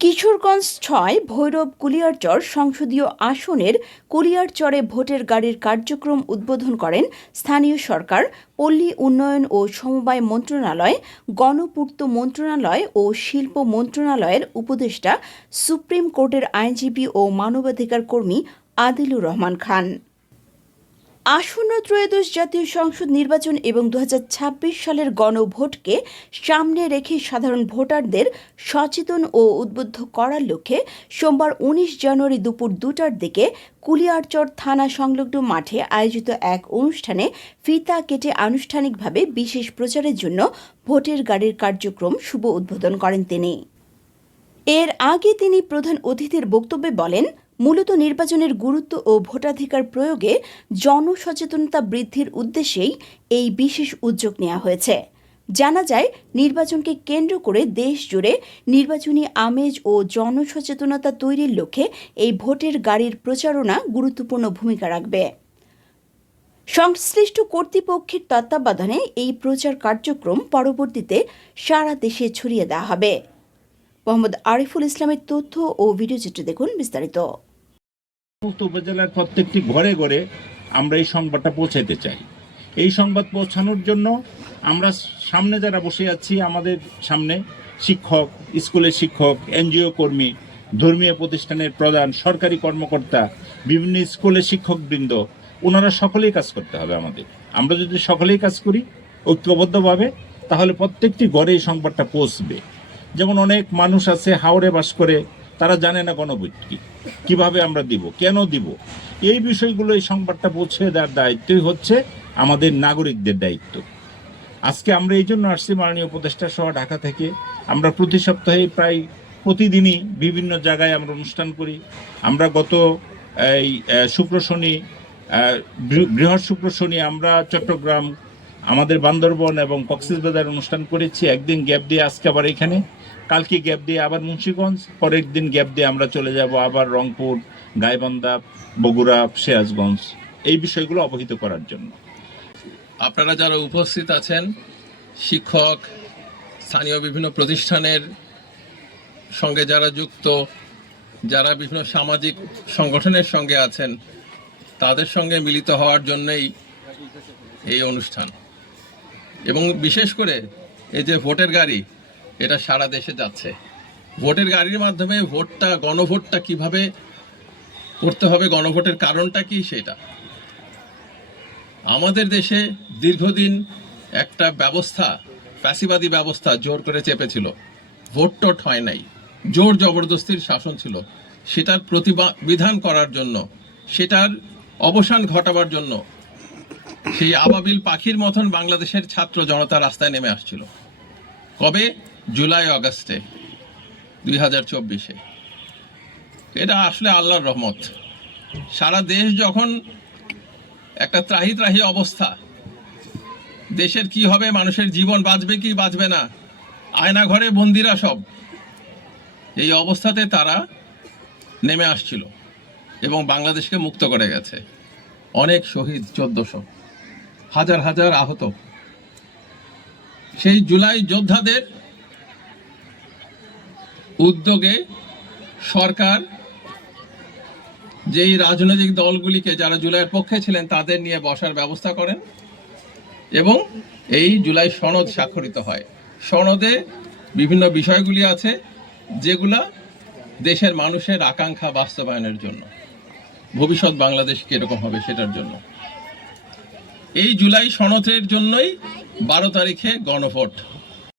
কিশোরগঞ্জ ৬ ভৈরব কুলিয়ারচর সংসদীয় আসনের কুলিয়ারচরে ভোটের গাড়ির কার্যক্রম উদ্বোধন করেন স্থানীয় সরকার, পল্লী উন্নয়ন ও সমবায় মন্ত্রণালয়, গণপূর্ত মন্ত্রণালয় ও শিল্প মন্ত্রণালয়ের উপদেষ্টা, সুপ্রিম কোর্টের আইনজীবী ও মানবাধিকার কর্মী আদিলুর রহমান খান। আসন্ন ত্রয়োদশ জাতীয় সংসদ নির্বাচন এবং ২০২৬ সালের গণভোটকে সামনে রেখে সাধারণ ভোটারদের সচেতন ও উদ্বুদ্ধ করার লক্ষ্যে সোমবার ১৯ জানুয়ারি দুপুর ২টার দিকে কুলিয়ারচর থানা সংলগ্ন মাঠে আয়োজিত এক অনুষ্ঠানে ফিতা কেটে আনুষ্ঠানিকভাবে বিশেষ প্রচারের জন্য ভোটের গাড়ির কার্যক্রম শুভ উদ্বোধন করেন তিনি। এর আগে তিনি প্রধান অতিথির বক্তব্যে বলেন, মূলত নির্বাচনের গুরুত্ব ও ভোটাধিকার প্রয়োগে জনসচেতনতা বৃদ্ধির উদ্দেশ্যেই এই বিশেষ উদ্যোগ নেওয়া হয়েছে। জানা যায়, নির্বাচনকে কেন্দ্র করে দেশ জুড়ে নির্বাচনী আমেজ ও জনসচেতনতা তৈরির লক্ষ্যে এই ভোটের গাড়ির প্রচারণা গুরুত্বপূর্ণ ভূমিকা রাখবে। সংশ্লিষ্ট কর্তৃপক্ষের তত্ত্বাবধানে এই প্রচার কার্যক্রম পরবর্তীতে সারা দেশে ছড়িয়ে দেওয়া হবে। মোহাম্মদ আরিফুল ইসলামের তথ্য ও ভিডিও চিত্র দেখুন বিস্তারিত। উপজেলার প্রত্যেকটি ঘরে ঘরে আমরা এই সংবাদটা পৌঁছাতে চাই। এই সংবাদ পৌঁছানোর জন্য আমরা সামনে যারা বসে আছি, আমাদের সামনে শিক্ষক, স্কুলের শিক্ষক, এনজিও কর্মী, ধর্মীয় প্রতিষ্ঠানের প্রধান, সরকারি কর্মকর্তা, বিভিন্ন স্কুলের শিক্ষকবৃন্দ, ওনারা সকলেই কাজ করতে হবে আমাদের। আমরা যদি সকলেই কাজ করি ঐক্যবদ্ধভাবে, তাহলে প্রত্যেকটি ঘরে এই সংবাদটা পৌঁছবে। যেমন অনেক মানুষ আছে হাওড়ে বাস করে, তারা জানে না গণভোট কি, কীভাবে আমরা দিব, কেন দিব, এই বিষয়গুলো এই সংবাদটা পৌঁছে দেওয়ার দায়িত্বই হচ্ছে আমাদের নাগরিকদের দায়িত্ব। আজকে আমরা এই জন্য আসছি মাননীয় উপদেষ্টা সহ ঢাকা থেকে। আমরা প্রতি সপ্তাহে প্রায় প্রতিদিনই বিভিন্ন জায়গায় আমরা অনুষ্ঠান করি। আমরা গত এই শুক্র শনি, বৃহৎ শুক্র শনি আমরা চট্টগ্রাম, আমাদের বান্দরবন এবং কক্সবাজার অনুষ্ঠান করেছি। একদিন গ্যাপ দিয়ে আজকে আবার এখানে, কালকে গ্যাপ দিয়ে আবার মুন্সিগঞ্জ, পরের দিন গ্যাপ দিয়ে আমরা চলে যাব আবার রংপুর, গাইবান্ধা, বগুড়া, সিরাজগঞ্জ, এই বিষয়গুলো অবহিত করার জন্য। আপনারা যারা উপস্থিত আছেন, শিক্ষক, স্থানীয় বিভিন্ন প্রতিষ্ঠানের সঙ্গে যারা যুক্ত, যারা বিভিন্ন সামাজিক সংগঠনের সঙ্গে আছেন, তাদের সঙ্গে মিলিত হওয়ার জন্যই এই অনুষ্ঠান। এবং বিশেষ করে এই যে ভোটের গাড়ি, এটা সারা দেশে যাচ্ছে। ভোটের গাড়ির মাধ্যমে গণভোটটা কিভাবে করতে হবে, গণভোটের কারণটা কি, সেটা আমাদের দেশে দীর্ঘদিন একটা ব্যবস্থা, ফ্যাসিবাদী ব্যবস্থা জোর করে চেপেছিল। ভোট টোট হয় নাই, জোর জবরদস্তির শাসন ছিল। সেটার প্রতিবিধান করার জন্য, সেটার অবসান ঘটাবার জন্য সেই আবাবিল পাখির মতন বাংলাদেশের ছাত্র জনতা রাস্তায় নেমে আসছিল। কবে? জুলাই আগস্টে 2024-এ। এটা আসলে আল্লাহর রহমত। সারা দেশ যখন একটা ত্রাহি ত্রাহি অবস্থা, দেশের কি হবে, মানুষের জীবন বাঁচবে কি বাঁচবে না, আয়না ঘরে বন্দিরা সব, এই অবস্থাতে তারা নেমে আসছিল এবং বাংলাদেশকে মুক্ত করে গেছে। অনেক শহীদ, 1400, হাজার হাজার আহত। সেই জুলাই যোদ্ধাদের উদ্যোগে সরকার যেই রাজনৈতিক দলগুলিকে, যারা জুলাইয়ের পক্ষে ছিলেন, তাদের নিয়ে বসার ব্যবস্থা করেন এবং এই জুলাই সনদ স্বাক্ষরিত হয়। সনদে বিভিন্ন বিষয়গুলি আছে যেগুলা দেশের মানুষের আকাঙ্ক্ষা বাস্তবায়নের জন্য, ভবিষ্যৎ বাংলাদেশ কিরকম হবে সেটার জন্য। এই জুলাই সনদের জন্যই 12 তারিখে গণভোট।